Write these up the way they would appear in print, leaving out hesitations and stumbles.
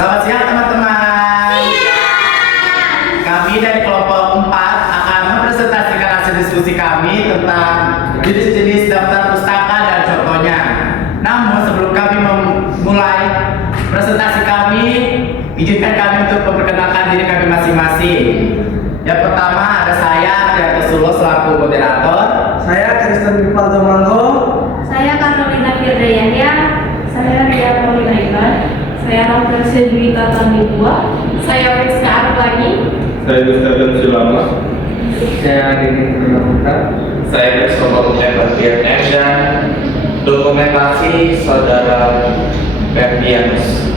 Selamat siang teman-teman. Kami dari kelompok 4 akan mempresentasikan hasil diskusi kami tentang jenis-jenis daftar pustaka dan contohnya. Namun sebelum kami memulai presentasi kami, izinkan kami untuk memperkenalkan diri kami masing-masing. Yang pertama ada saya, Trianto Sulo selaku moderator. Saya Kristen Rivaldo Manggo. Saya Carolina Firdayahya. Saya Ria Paulina Iban. Saya Rafflesia Juwita Tandibua. Saya Rizka Arlani. Saya Gustavian Sulama. Saya Dini Terlamuka. Saya Christopher Levertier dan dokumentasi Saudara Ferdianus.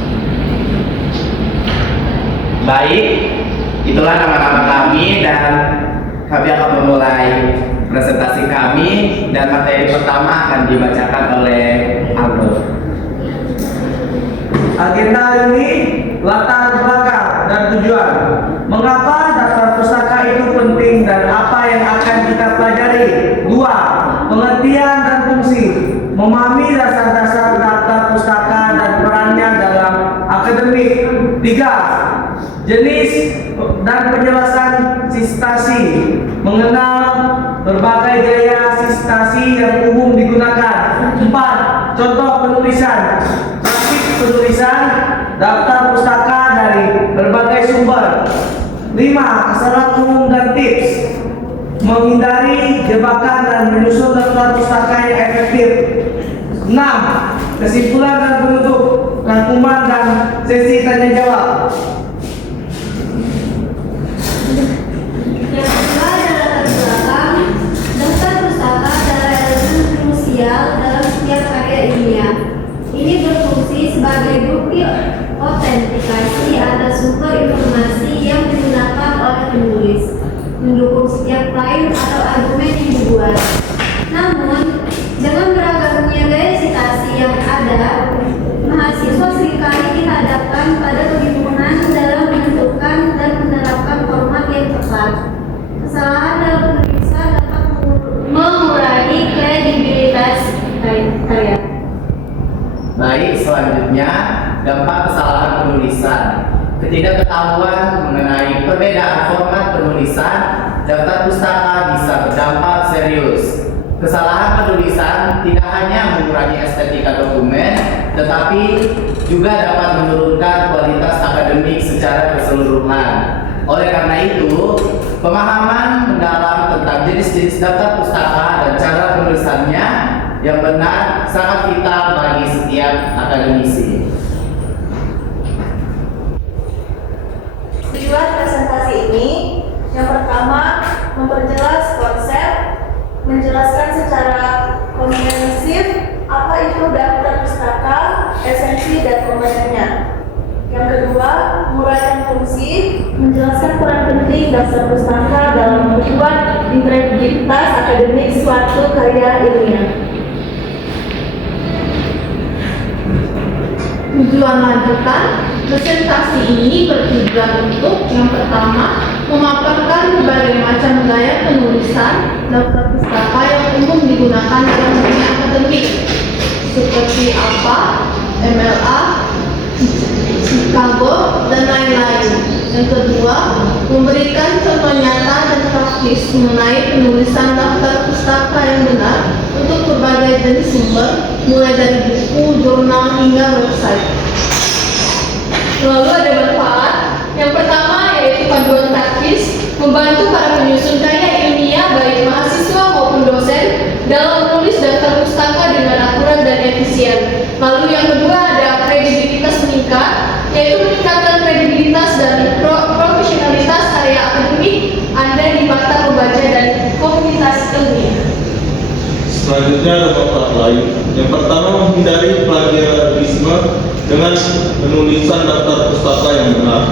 Baik, itulah nama-nama kami dan kami akan memulai presentasi kami dan materi pertama akan dibacakan oleh Aldo. Agenda ini latar belakang dan tujuan. Mengapa daftar pustaka itu penting dan apa yang akan kita pelajari? 2. Pengertian dan fungsi. Memahami dasar-dasar daftar pustaka dan perannya dalam akademik. 3. Jenis dan penjelasan sistasi. Mengenal berbagai gaya sistasi yang umum digunakan. 4. Contoh penulisan. Penulisan daftar pustaka dari berbagai sumber. 5. Kesalahan umum dan tips menghindari jebakan dan menyusun daftar pustaka yang efektif. 6. Kesimpulan dan penutup rangkuman dan sesi tanya jawab. Yang kedua adalah latar belakang. Daftar pustaka adalah elemen krusial dalam setiap karya ilmiah. Ini berfungsi sebagai bukti autentikasi atas sumber informasi yang digunakan oleh penulis, mendukung setiap klaim atau argumen yang dibuat. Namun, dengan beragamnya gaya citasi yang ada, mahasiswa seringkali dihadapkan pada kebingungan dalam menentukan dan menerapkan format yang tepat. Kesalahan dalam penulisan dapat mengurangi kredibilitas karya. Baik, selanjutnya dampak kesalahan penulisan. Ketidaktahuan mengenai perbedaan format penulisan daftar pustaka bisa berdampak serius. Kesalahan penulisan tidak hanya mengurangi estetika dokumen, tetapi juga dapat menurunkan kualitas akademik secara keseluruhan. Oleh karena itu, pemahaman mendalam tentang jenis-jenis daftar pustaka dan cara penulisannya yang benar sangat vital bagi setiap akademisi. Tujuan presentasi ini yang pertama memperjelas konsep, menjelaskan secara komprehensif apa itu daftar pustaka, esensi dan komponennya. Yang kedua, menguraikan fungsi, menjelaskan peran penting daftar pustaka dalam membuat integritas akademik suatu karya ilmiah. Tujuan lanjutan, presentasi ini bertujuan untuk yang pertama, memaparkan berbagai macam gaya penulisan daftar pustaka yang umum digunakan dalam dunia akademik seperti APA, MLA, Chicago, dan lain-lain. Yang kedua, memberikan contoh nyata dan praktis mengenai penulisan daftar pustaka yang benar untuk berbagai jenis sumber, mulai dari buku, jurnal, hingga website. Lalu ada manfaat. Yang pertama yaitu panduan praktis, membantu para penyusun karya ilmiah baik mahasiswa maupun dosen dalam menulis daftar pustaka dengan akurat dan efisien. Lalu yang kedua ada kredibilitas meningkat, yaitu meningkatkan kredibilitas dan profesionalitas karya akademik Anda di mata pembaca dan komunitas ilmiah. Selanjutnya ada manfaat lain. Yang pertama, menghindari plagiarisme dengan penulisan daftar pustaka yang benar.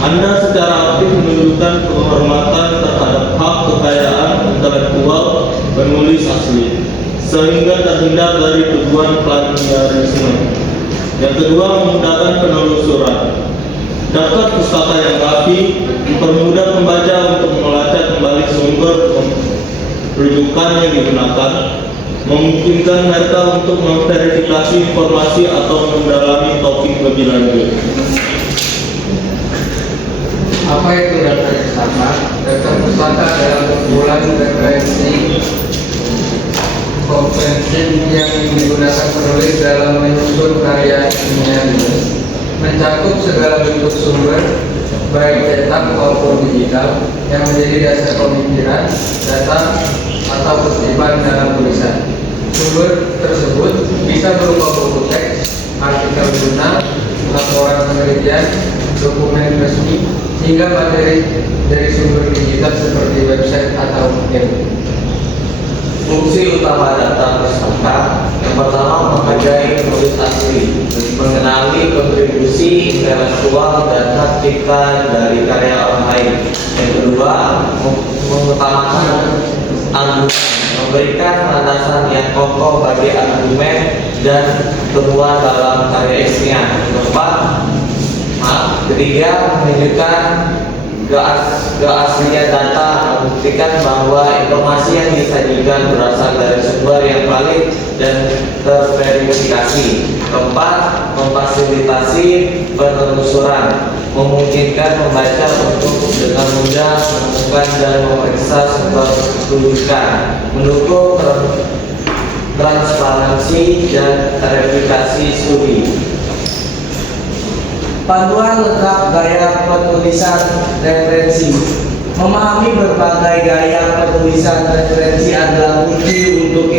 Anda secara aktif menunjukkan penghormatan terhadap hak kekayaan intelektual penulis asli, sehingga terhindar dari tuduhan plagiarisme. Yang kedua, memudahkan penelusuran. Daftar pustaka yang rapi mempermudah pembaca untuk melacak kembali sumber rujukan yang digunakan, memungkinkan mereka untuk memverifikasi informasi atau mendalami topik lebih lanjut. Apa itu daftar pustaka? Daftar pustaka adalah kumpulan referensi komprehensif yang digunakan penulis dalam menyusun karya ilmiah, mencakup segala bentuk sumber, baik cetak maupun digital, yang menjadi dasar pemikiran, data, atau kutipan dalam tulisan. Sumber tersebut bisa berupa buku teks, artikel jurnal, laporan penelitian, dokumen resmi, hingga materi dari sumber digital seperti website atau e-book. Fungsi utama daftar pustaka yang pertama menghargai penulis asli, mengenali kontribusi intelektual dan taktika dari karya orang lain. Yang kedua, mengutamakan argumen, memberikan landasan yang kokoh bagi argumen dan temuan dalam karya ilmiah. Ketiga, menunjukkan keaslian data, membuktikan bahwa informasi yang disajikan berasal dari sumber yang valid dan terverifikasi. Keempat, memfasilitasi penelusuran, memungkinkan pembaca untuk dengan mudah menemukan dan memeriksa sumber rujukan, mendukung transparansi dan verifikasi studi. Panduan lengkap gaya penulisan referensi. Memahami berbagai gaya penulisan referensi adalah kunci untuk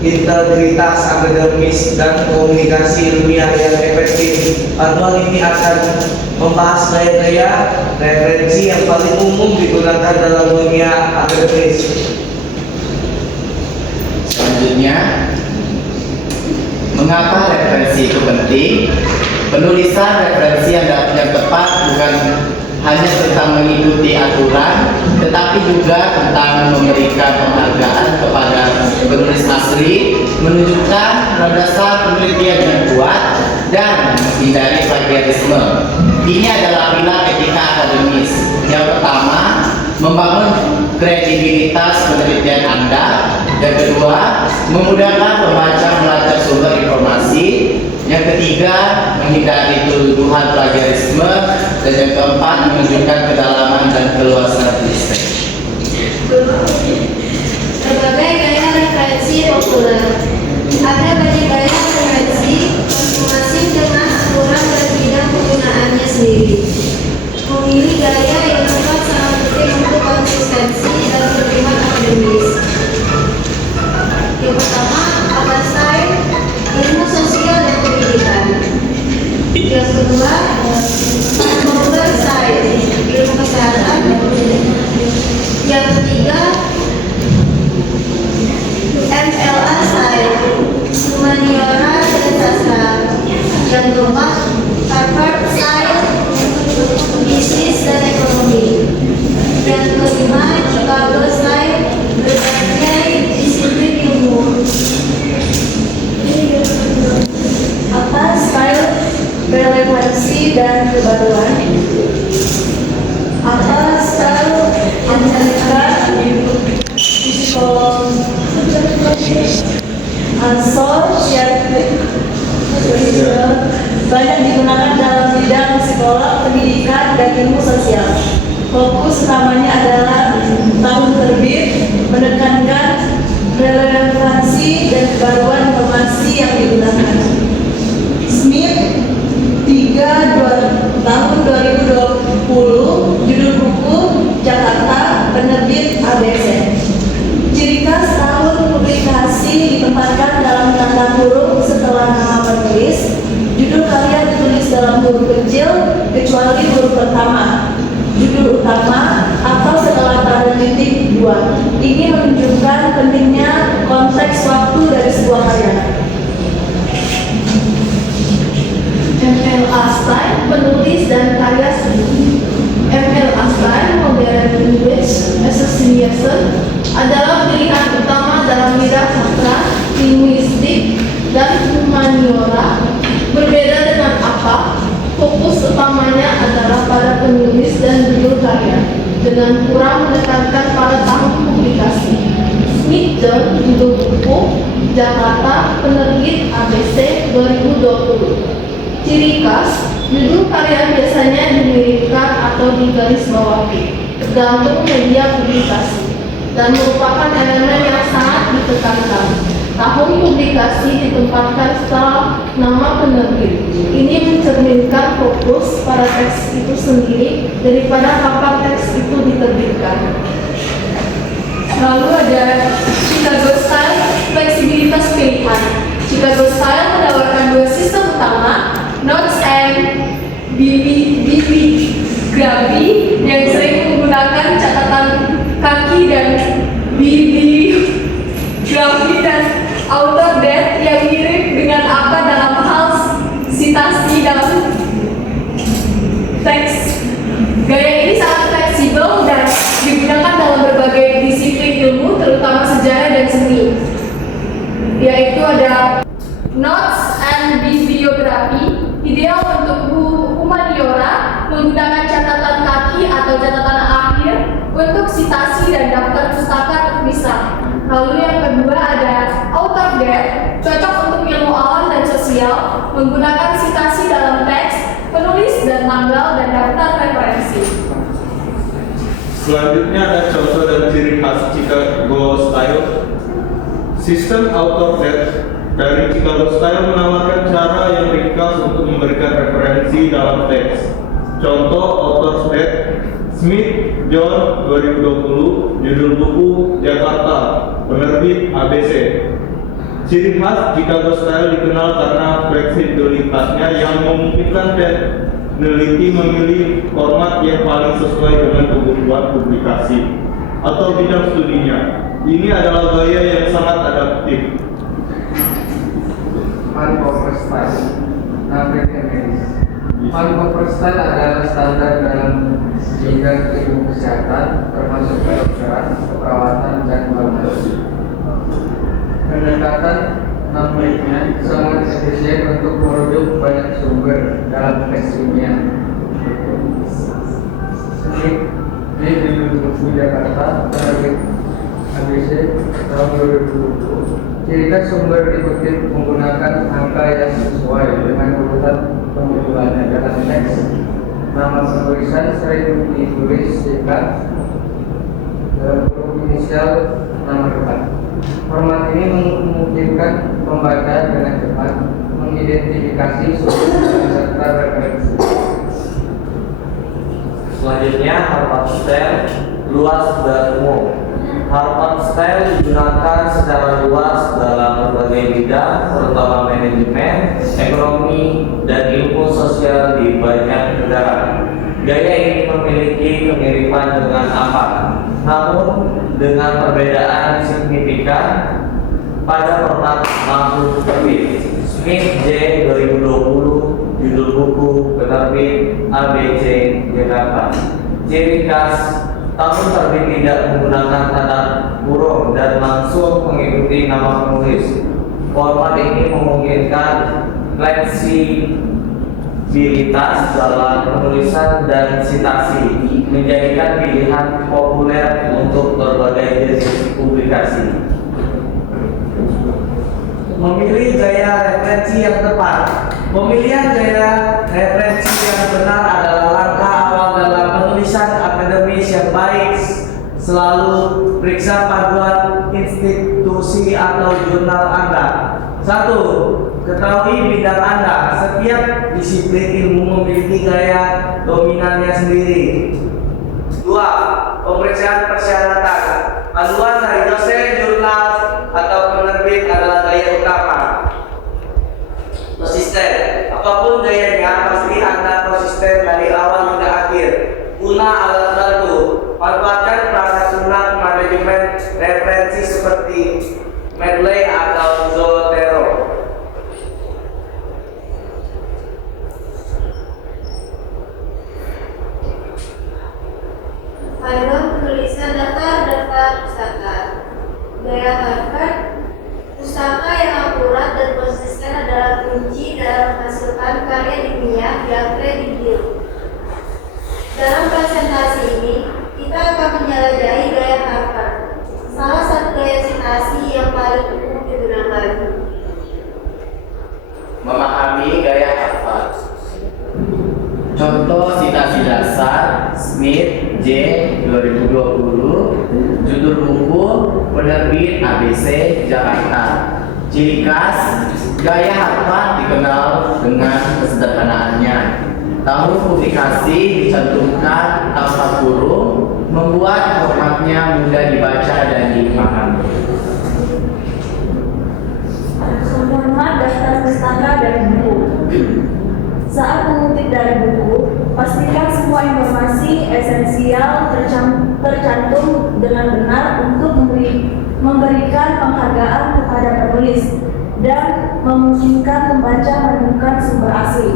integritas akademis dan komunikasi ilmiah yang efektif. Panduan ini akan membahas gaya-gaya referensi yang paling umum digunakan dalam dunia akademis. Selanjutnya, mengapa referensi itu penting? Penulisan referensi yang tepat bukan hanya tentang mengikuti aturan, tetapi juga tentang memberikan penghargaan kepada penulis asli, menunjukkan dasar penelitian yang kuat, dan menghindari plagiarisme. Ini adalah pilar etika akademis. Yang pertama, membangun kredibilitas penelitian Anda. Yang kedua, memudahkan pembaca melacak sumber informasi. Yang ketiga, menghindari tuduhan plagiarisme. Dan yang keempat, menunjukkan kedalaman dan keluasan riset. Berbagai gaya referensi populer. Ada banyak gaya referensi masing-masing dengan aturan dan bidang penggunaannya sendiri. Memilih gaya yang tepat sangat penting untuk konsistensi dan terlihat akademis. Yang pertama, apa style, ilmu sosial dan pendidikan. Yang kedua, modern style, ilmu kesehatan. Yang ketiga, MLA style, humaniora dan sastra. Yang keempat, Harvard style, bisnis dan ekonomi. Yang kelima, Chicago style, berbagai disiplin ilmu. Apa style, relevansi dan kebaruan? Apa style, analisa, asosiatif, banyak digunakan dalam bidang psikolog, pendidikan, dan ilmu sosial. Fokus utamanya adalah tahun terbit, menekankan relevansi dan kebaruan informasi yang digunakan. Smith 3 tahun 2020, judul buku Jakarta, penerbit ABC. Ciri khas tahun publikasi ditempatkan dalam tanda huruf setelah nama penulis. Judul karya ditulis dalam huruf kecil kecuali huruf pertama. Judul utama atau setelah tanda titik 2. Ini menunjukkan pentingnya konteks waktu dari sebuah karya. MLA style, penulis dan karya seni. MLA style, modern language association, adalah pilihan utama dalam bidang sastra, linguistik, dan humaniora. Berbeda dengan apa? Fokus utamanya adalah pada penulis dan judul karya, dengan kurang menekankan pada tahun publikasi. Smith John, judul buku Jakarta, penerbit ABC 2020. Ciri khas Judul karya biasanya dimiringkan atau digarisbawahi, tergantung media publikasi, dan merupakan elemen yang sangat ditekankan. Tahun publikasi ditempatkan setelah nama penerbit. Ini mencerminkan fokus pada teks itu sendiri daripada kapan teks itu diterbitkan. Lalu ada Chicago Style, fleksibilitas pilihan. Chicago Style menawarkan dua sistem utama, notes and bibliografi yang sering menggunakan catatan kaki dan bibliografi dan author date yang mirip dengan apa dalam hal sitasi dalam teks. Gaya ini sangat fleksibel dan digunakan dalam berbagai disiplin ilmu, terutama sejarah dan seni. Yaitu ada notes and bibliografi, ideal untuk humaniora, menggunakan catatan kaki atau catatan akhir untuk sitasi dan daftar pustaka terpisah. Lalu yang kedua ada author date, cocok untuk ilmu alam dan sosial, menggunakan sitasi dalam teks, penulis dan tanggal dan daftar referensi. Selanjutnya ada contoh dan ciri khas Chicago Style. Sistem author date dari Chicago Style menawarkan cara yang ringkas untuk memberikan referensi dalam teks. Contoh author date: Smith John 2020, judul buku Jakarta, penerbit ABC. Ciri khas Chicago Style dikenal karena fleksibilitasnya yang memungkinkan peneliti memilih format yang paling sesuai dengan kebutuhan publikasi atau bidang studinya. Ini adalah gaya yang sangat adaptif. Manpower Style, American Medis. Manpower Style adalah standar dalam bidang ilmu kesehatan, termasuk kedokteran, keperawatan, dan farmasi. Pendekatan namanya sangat efisien untuk merujuk banyak sumber dalam teks ilmiah. Di buku Jakarta, penerbit ABC tahun 2020. Ciri khas sumber dikutip menggunakan angka yang sesuai dengan urutan pembukuannya dalam teks. Nama penulisan sering ditulis singkat dalam huruf inisial nama depan. Format ini memungkinkan pembaca dengan cepat mengidentifikasi sumber serta referensi. Selanjutnya Harvard Style, luas dan umum. Harvard Style digunakan secara luas dalam berbagai bidang, terutama manajemen, ekonomi, dan ilmu sosial di banyak negara. Gaya ini memiliki kemiripan dengan apa, namun dengan perbedaan signifikan pada format langsung terbit. Smith J 2020, judul buku, penerbit ABC Jakarta. Ciri khas: tahun terbit tidak menggunakan tanda kurung dan langsung mengikuti nama penulis. Format ini memungkinkan fleksibilitas dalam penulisan dan sitasi, menjadikan pilihan populer untuk berbagai jenis publikasi. Memilih gaya referensi yang tepat. Pemilihan gaya referensi yang benar adalah langkah awal dalam penulisan akademis yang baik. Selalu periksa panduan institusi atau jurnal Anda. 1. Ketahui bidang Anda. Setiap disiplin ilmu memiliki gaya dominannya sendiri. 2. Pemeriksaan persyaratan. Panduan dari dosen, jurnal, atau penerbit adalah gaya utama. Konsisten. Apapun gayanya, pasti Anda konsisten dari awal hingga akhir. Guna alat bantu. Manfaatkan perangkat lunak manajemen referensi seperti Mendeley atau Zotero. Panduan penulisan daftar pustaka. Gaya Harvard, pustaka yang akurat dan konsisten adalah kunci dalam menghasilkan karya ilmiah yang kredibel. Dalam presentasi ini, kita akan menjelajahi gaya Harvard, salah satu gaya sitasi yang paling umum digunakan. Memahami gaya Harvard. Contoh citasi dasar Smith J 2020, judul buku penerbit ABC Jakarta. Ciri khas, gaya harpat dikenal dengan kesederhanaannya. Tahun publikasi dicantumkan tanpa kurung, membuat formatnya mudah dibaca dan dipahami. Format daftar pustaka dari buku. Saat mengutip dari buku, pastikan semua informasi esensial tercantum dengan benar untuk memberikan penghargaan kepada penulis dan memungkinkan pembaca menemukan sumber asli.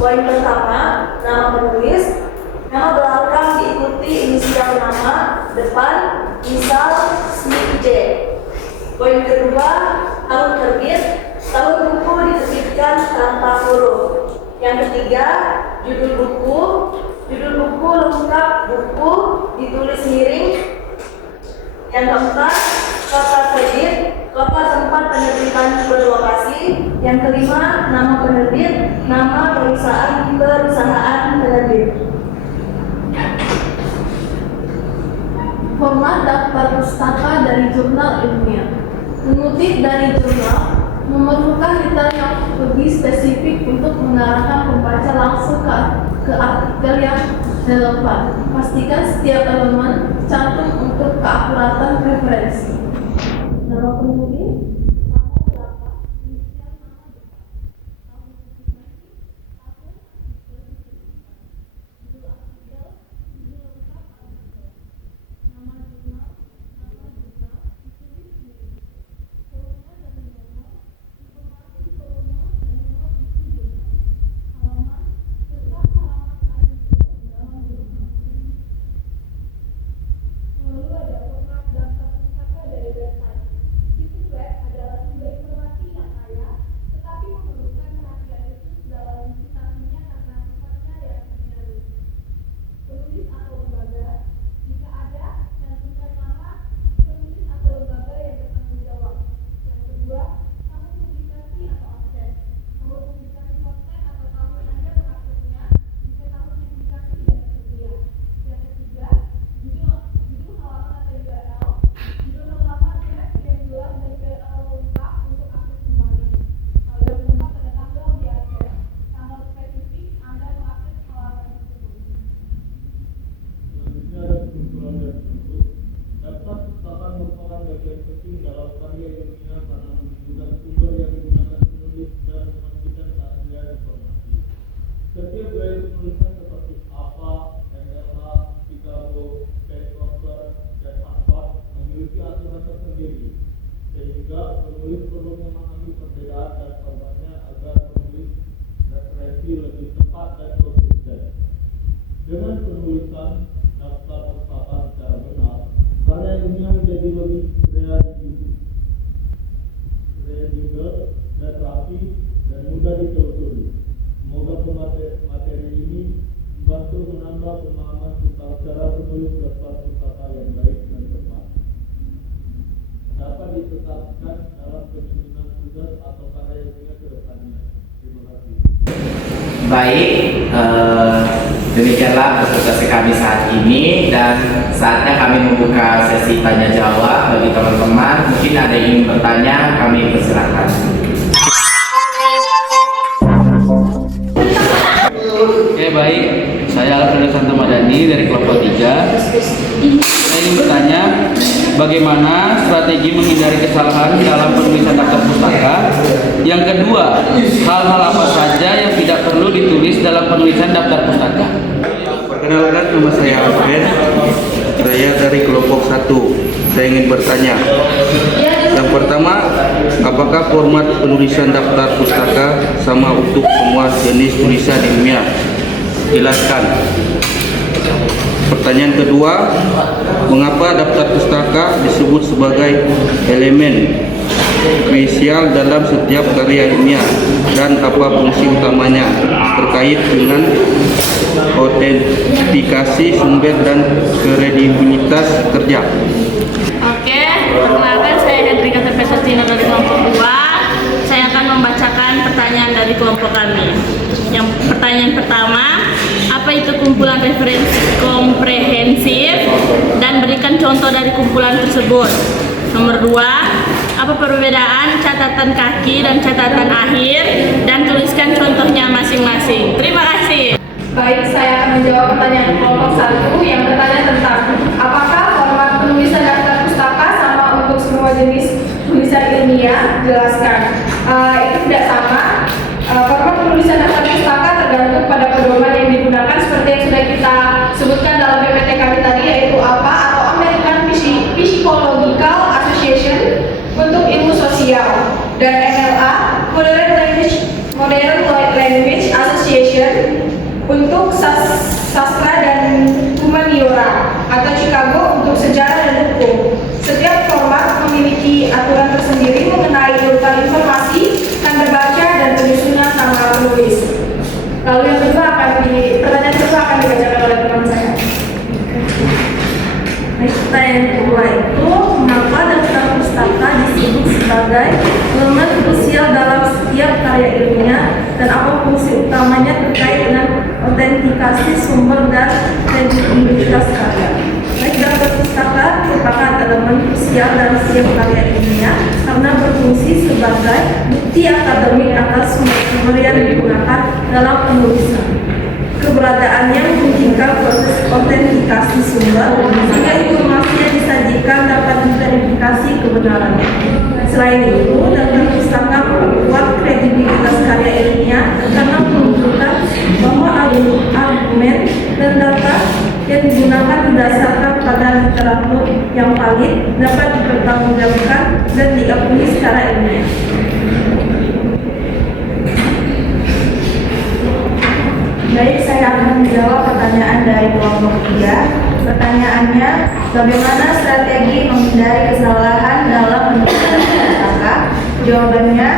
Poin pertama, nama penulis. Nama belakang diikuti inisial nama depan, misal Smith J. Poin kedua, tahun terbit. Tahun buku diterbitkan tanpa huruf. Yang ketiga, judul buku. Judul buku lengkap buku ditulis miring. Yang keempat, kota terbit. Kota tempat penerbitan berlokasi. Yang kelima, nama penerbit. Nama perusahaan penerbit. Format daftar pustaka dari jurnal ilmiah. Mengutip dari jurnal memerlukan detail yang lebih spesifik untuk mengarahkan pembaca langsung ke artikel yang relevan. Pastikan setiap elemen cantum untuk keakuratan referensi. Nama penulis, nama belakang, inisial nama depan, tahun publikasi, tahun judul artikel, judul lengkap artikel, nama jurnal, ditulis miring, volume dan nomor, informasi volume dan nomor isi jurnal, halaman, serta halaman artikel dalam jurnal. Lalu ada format daftar pustaka dari website. Situs web adalah sumber informasi yang kaya, tetapi memerlukan perhatian khusus dalam citasinya karena sifatnya yang dinamis. Penulis atau lembaga, jika ada, cantumkan nama penulis atau lembaga yang bertanggung jawab. Yang kedua, tahun publikasi atau akses. Tahun publikasi konten atau tahun Anda mengaksesnya, jika tahun publikasi tidak tersedia. Yang ketiga, judul halaman atau URL. Judul halaman web yang jelas dan URL lengkap untuk akses kembali. Kalau yang keempat ada tanggal diakses, tanggal spesifik Anda mengakses halaman tersebut. Selanjutnya ada kesimpulan dari tersebut. Daftar pustaka merupakan bagian penting dalam karya ilmiah karena menunjukkan sumber yang digunakan penulis dan memastikan keaslian informasi. Setiap gaya penulisan seperti APA, MLA, Chicago, Paceover, dan Harvard memiliki aturan tersendiri, sehingga penulis perlu memahami perbedaan dan formatnya agar penulis referensi lebih tepat dan konsisten. Dengan penulisan daftar pustaka secara benar, karya ilmiah menjadi lebih kredibel dan rapi dan mudah ditelusuri. Semoga materi ini membantu menambah pemahaman tentang cara menulis daftar pustaka yang baik dan tepat. Dapat ditetapkan dalam penyusunan tugas atau karya ilmiah ke depannya. Terima kasih. Baik, demikianlah presentasi kami saat ini dan saatnya kami membuka sesi tanya jawab bagi teman-teman. Mungkin ada yang ingin bertanya, kami persilakan. Oke, baik. Saya Alfredo Santomadani dari kelompok 3. Saya ingin bertanya, bagaimana strategi menghindari kesalahan dalam penulisan daftar pustaka? Yang kedua, hal-hal apa saja yang tidak perlu ditulis dalam penulisan daftar pustaka? Perkenalkan, nama saya Alfred. Saya dari kelompok 1. Saya ingin bertanya. Yang pertama, apakah format penulisan daftar pustaka sama untuk semua jenis tulisan ilmiah? Jelaskan. Pertanyaan kedua, mengapa daftar pustaka disebut sebagai elemen krusial dalam setiap karya ilmiah dan apa fungsi utamanya terkait dengan autentikasi sumber dan kredibilitas kerja? Oke, perkenalkan saya Hendrika Sepesacino dari kelompok 2. Saya akan membacakan pertanyaan dari kelompok kami. Yang pertanyaan pertama, apa itu kumpulan referensi komprehensif dan berikan contoh dari kumpulan tersebut. Nomor 2, apa perbedaan catatan kaki dan catatan akhir dan tuliskan contohnya masing-masing. Terima kasih. Baik, saya akan menjawab pertanyaan kelompok 1 yang bertanya tentang apakah format penulisan daftar pustaka sama untuk semua jenis tulisan ilmiah? Jelaskan. Itu tidak sama. Format penulisan daftar pustaka tergantung pada pedoman yang digunakan seperti yang sudah kita sebutkan dalam PPT kami tadi, yaitu APA atau American Psychological Association untuk ilmu sosial, dan MLA Modern Language Association untuk sastra dan humaniora, atau Chicago untuk sejarah dan hukum. Setiap format memiliki aturan tersendiri mengenai urutan informasi, tanda baca, dan penyusunan tanggal penulis. Lalu yang kedua pertanyaan kedua akan dibacakan oleh teman saya. Pertanyaan kedua itu, mengapa daftar pustaka disebut sebagai elemen krusial dalam setiap karya ilmiah dan apa fungsi utamanya terkait dengan autentikasi sumber dan kredibilitas karya? Baik, daftar pustaka merupakan elemen krusial dalam setiap karya ilmiah karena berfungsi sebagai bukti akademik atas sumber-sumber yang digunakan dalam penulisan. Keberadaannya memungkinkan proses autentikasi sumber sehingga informasi yang disajikan dapat diverifikasi kebenarannya. Selain itu, daftar pustaka memperkuat kredibilitas karya ilmiah karena menunjukkan bahwa argumen dan data yang digunakan berdasarkan pada literatur yang valid dapat dipertanggungjawabkan dan diakui secara ilmiah. Baik, saya akan menjawab pertanyaan dari kelompok 3. Pertanyaannya, bagaimana strategi menghindari kesalahan dalam penulisan pustaka? Jawabannya,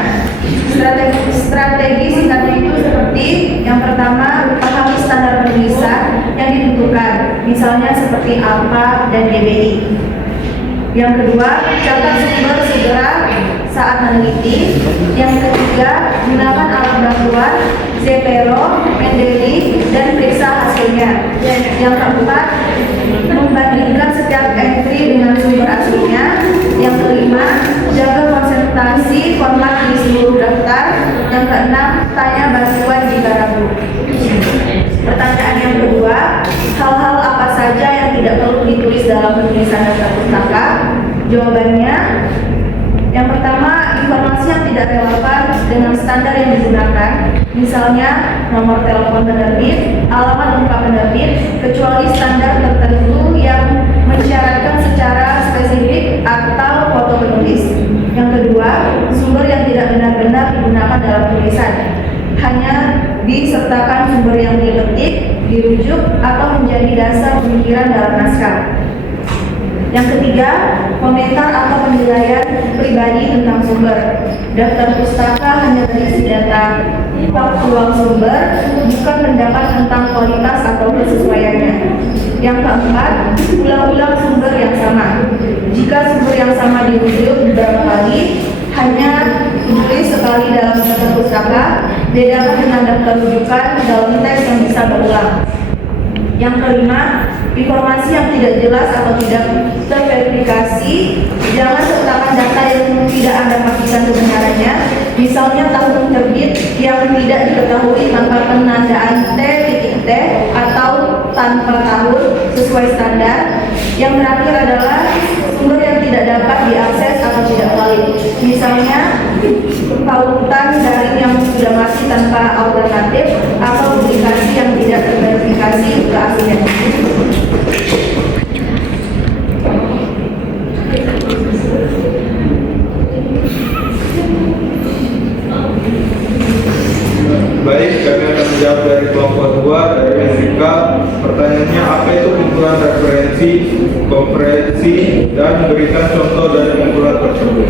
strategi singkatnya itu seperti yang pertama, pahami standar penulisan yang ditentukan, misalnya seperti APA dan DBI. Yang kedua, catat sumber segera saat meneliti. Yang ketiga, gunakan alat bantuan Zepero, Mendeley, dan periksa hasilnya. Yang keempat, membandingkan setiap entry dengan sumber aslinya. Yang kelima, jaga konsentrasi format di seluruh daftar. Yang keenam, tanya bantuan jika ragu. Pertanyaan yang kedua, hal-hal apa saja yang tidak perlu ditulis dalam penulisan daftar pustaka? Jawabannya, yang pertama, informasi yang tidak relevan dengan standar yang digunakan, misalnya nomor telepon penerbit, alamat lengkap penerbit, kecuali standar tertentu yang mensyaratkan secara spesifik atau foto penulis. Yang kedua, sumber yang tidak benar-benar digunakan dalam tulisan, hanya disertakan sumber yang dipetik, dirujuk, atau menjadi dasar pemikiran dalam naskah. Yang ketiga, komentar atau penilaian pribadi tentang sumber. Daftar pustaka hanya berisi data ruang sumber, bukan pendapat tentang kualitas atau kesesuaiannya. Yang keempat, ulang-ulang sumber yang sama. Jika sumber yang sama dirujuk beberapa kali, hanya ditulis sekali dalam daftar pustaka, bedakan dengan daftar rujukan dalam teks yang bisa berulang. Yang kelima, informasi yang tidak jelas atau tidak terverifikasi, jangan sertakan data yang tidak Anda pastikan kebenarannya, misalnya tahun terbit yang tidak diketahui tanpa penandaan T.T atau tanpa tahun sesuai standar. Yang terakhir adalah sumber yang tidak dapat diakses atau tidak valid, misalnya tautan daring yang sudah mati tanpa alternatif atau publikasi yang tidak terverifikasi keaslian. Baik, kami akan menjawab dari kelompok 2 dari Amerika. Pertanyaannya, apa itu kumpulan referensi, komprehensi, dan berikan contoh dari kumpulan tersebut.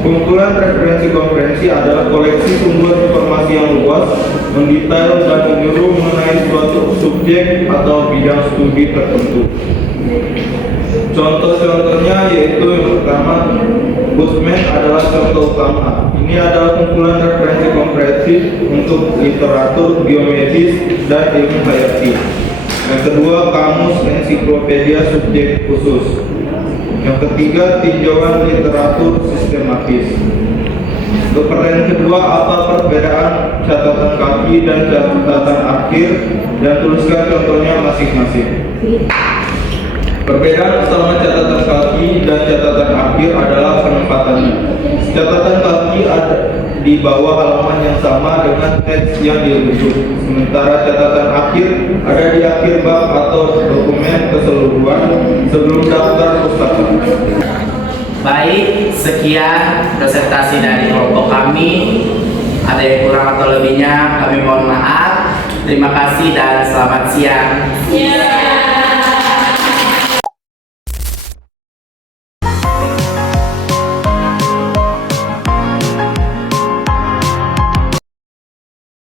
Kumpulan referensi-komprehensi adalah koleksi sumber informasi yang luas, mendetail dan menyuruh mengenai suatu subjek atau bidang studi tertentu. Contoh-contohnya yaitu yang pertama, Bookman adalah contoh utama. Ini adalah kumpulan referensi komprehensif untuk literatur, biomedis, dan ilmu hayati. Yang kedua, kamus ensiklopedia subjek khusus. Yang ketiga, tinjauan literatur sistematis. Untuk pertanyaan kedua, apa perbedaan catatan kaki dan catatan akhir, dan tuliskan contohnya masing-masing. Perbedaan utama catatan kaki dan catatan akhir adalah penempatannya. Catatan kaki ada di bawah halaman yang sama dengan teks yang dirujuk, sementara catatan akhir ada di akhir bab atau dokumen keseluruhan sebelum daftar pustaka. Baik, sekian presentasi dari kelompok kami. Ada yang kurang atau lebihnya kami mohon maaf. Terima kasih dan selamat siang.